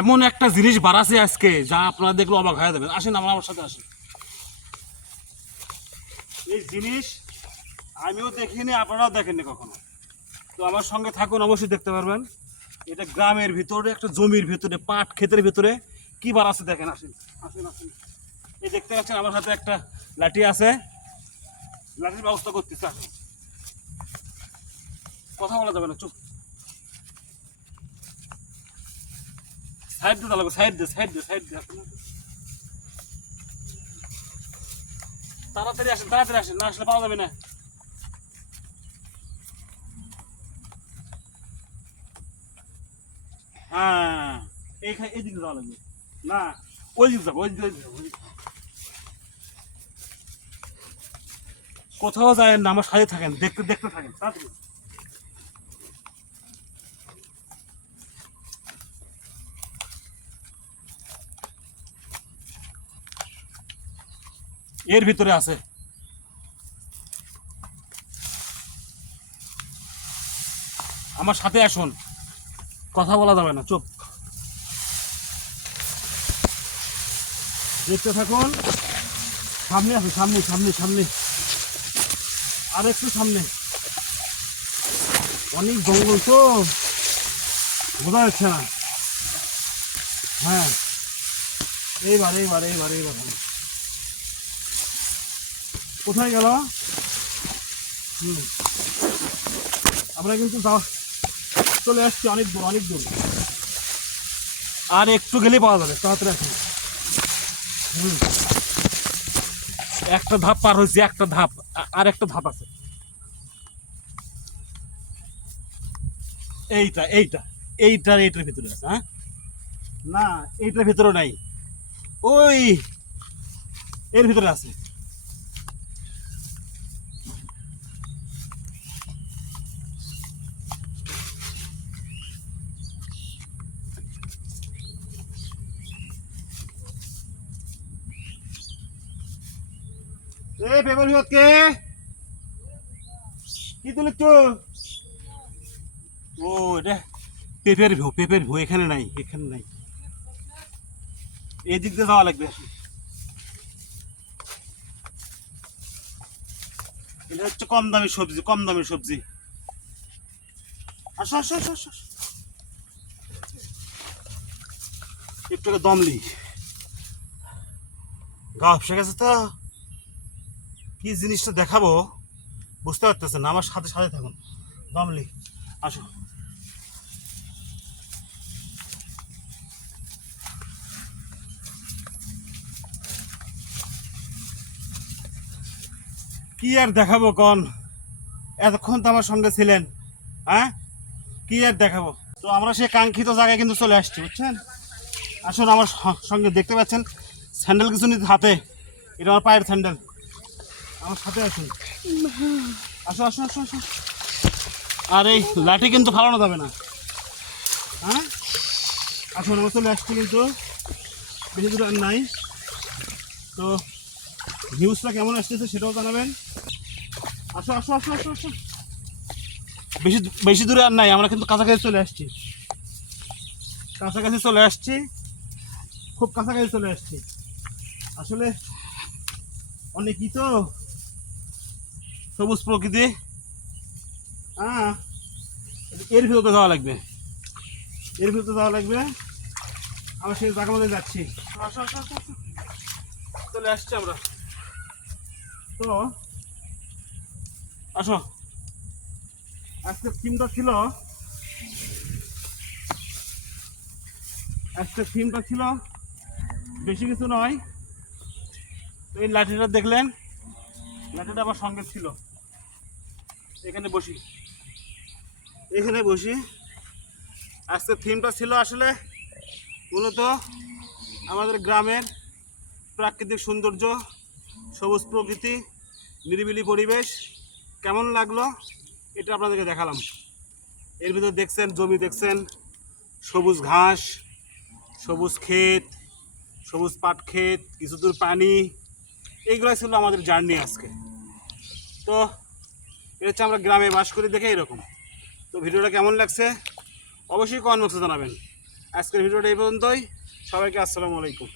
এমন একটা জিনিস বাড়াছে আজকে, যা আপনারা দেখলে অবাক হয়ে যাবেন। আসেন, আমরা আমার সাথে আসেন। এই জিনিস আমিও দেখিনি, আপনারাও দেখেননি কখনো। তো আমার সঙ্গে থাকুন, অবশ্যই দেখতে পারবেন। এটা গ্রামের ভিতরে, একটা জমির ভিতরে, পাট ক্ষেতের ভিতরে কি বার আছে দেখেন, আসেন আসেন আসেন। এই দেখতে পাচ্ছেন, আমার হাতে একটা লাঠি আছে। লাঠির ব্যবস্থা করতেছে, আসেন। কথা বলা যাবে না, চুপ। সাইড সাইড সাইড সাইড তাড়াতাড়ি আসেন তাড়াতাড়ি আসেন, না আসলে পাওয়া যাবে না। হ্যাঁ এইখানে লাগবে। না ওই ওই। কোথাও যায় না, আমার সাথে থাকেন, দেখতে দেখতে থাকেন, তাড়াতাড়ি। এর ভিতরে আছে। আমার সাথে আসুন। কথা বলা যাবে না, চুপ। দেখতে থাকুন। সামনে আসুন সামনে সামনে সামনে। আর একটু সামনে। অনেক জঙ্গল তো। বোঝা যাচ্ছে না। হ্যাঁ। এইবার এইবার এইবার এইবার। কোথায় গেল? আমরা কিন্তু চলে আসছি অনেক দূর অনেক দূর। আর একটু গেলেই পাওয়া যাবে, তাড়াতাড়ি আসুন। একটা ধাপ পার হয়েছে, একটা ধাপ। আর একটা ধাপ আছে। এইটা এইটা। এইটার এইটার ভিতরে আছে হ্যাঁ? না, এইটার ভিতরে নাই। ওই, এর ভিতরে আছে। এ পেপার কে কি তুলিছ ও, এটা পেপের ভো পেপের ভো এখানে নাই এখানে নাই। এই দিক দিয়ে যাওয়া লাগবে এটা হচ্ছে কম দামি সবজি, কম দামি সবজি। আসো আসো আসো আসো। একটু দমলি গা হপসে গেছে তো। কি জিনিসটা দেখাবো বুঝতে পারতেছেন আমার সাথে সাথে থাকুন। দমলি আসো। কি আর দেখাবো কন? এতক্ষণ তো আমার সঙ্গে ছিলেন হ্যাঁ? কি আর দেখাবো? তো আমরা সে কাঙ্ক্ষিত জায়গায় কিন্তু চলে আসছি, বুঝছেন? আসুন আমার সঙ্গে দেখতে পাচ্ছেন, স্যান্ডেল কিছু নিতে হাতে। এটা আমার পায়ের স্যান্ডেল। আমার সাথে আসুন। আসো আসো আসো আসো। আর এই লাঠি কিন্তু ফালানো যাবে না। হ্যাঁ? আসুন আমার চলে আসছি কিন্তু। বেশি দূর আর নাই। তো ভিউজটা কেমন আসতেছে সেটাও জানাবেন। আসো আসো আসো আসো আসো। বেশি বেশি দূরে আর নাই আমরা কিন্তু কাছাকাছি চলে আসছি। কাছাকাছি চলে আসছি। খুব কাছাকাছি চলে আসছি। আসলে অনেকই তো। সবুজ প্রকৃতি। হ্যাঁ। এর ভিতরে যাওয়া লাগবে। এর ভিতরে যাওয়া লাগবে। আমরা সেই জায়গা মধ্যে যাচ্ছি। চলে আসছি আমরা। তো আসো। আজকে থিমটা ছিল আজকে থিমটা ছিল বেশি কিছু নয়। এই লাঠিটা দেখলেন। লাঠিটা আমার সঙ্গে ছিল। এখানে বসি। এখানে বসি। আজকে থিমটা ছিল আসলে মূলত আমাদের গ্রামের প্রাকৃতিক সৌন্দর্য, সবুজ প্রকৃতি, নিরিবিলি পরিবেশ, কেমন লাগল এটা আপনাদেরকে দেখালাম। এর ভিতরে দেখছেন জমি, দেখছেন সবুজ ঘাস, সবুজ ক্ষেত, সবুজ পাট ক্ষেত কিছু দূর পানি। এইগুলো ছিল আমাদের জার্নি আজকে। তো এটা হচ্ছে আমরা গ্রামে বাস করি দেখে এরকম। তো ভিডিওটা কেমন লাগছে? অবশ্যই কমেন্ট বক্সে জানাবেন। আজকের ভিডিওটা এই পর্যন্তই। সবাইকে আসসালামু আলাইকুম।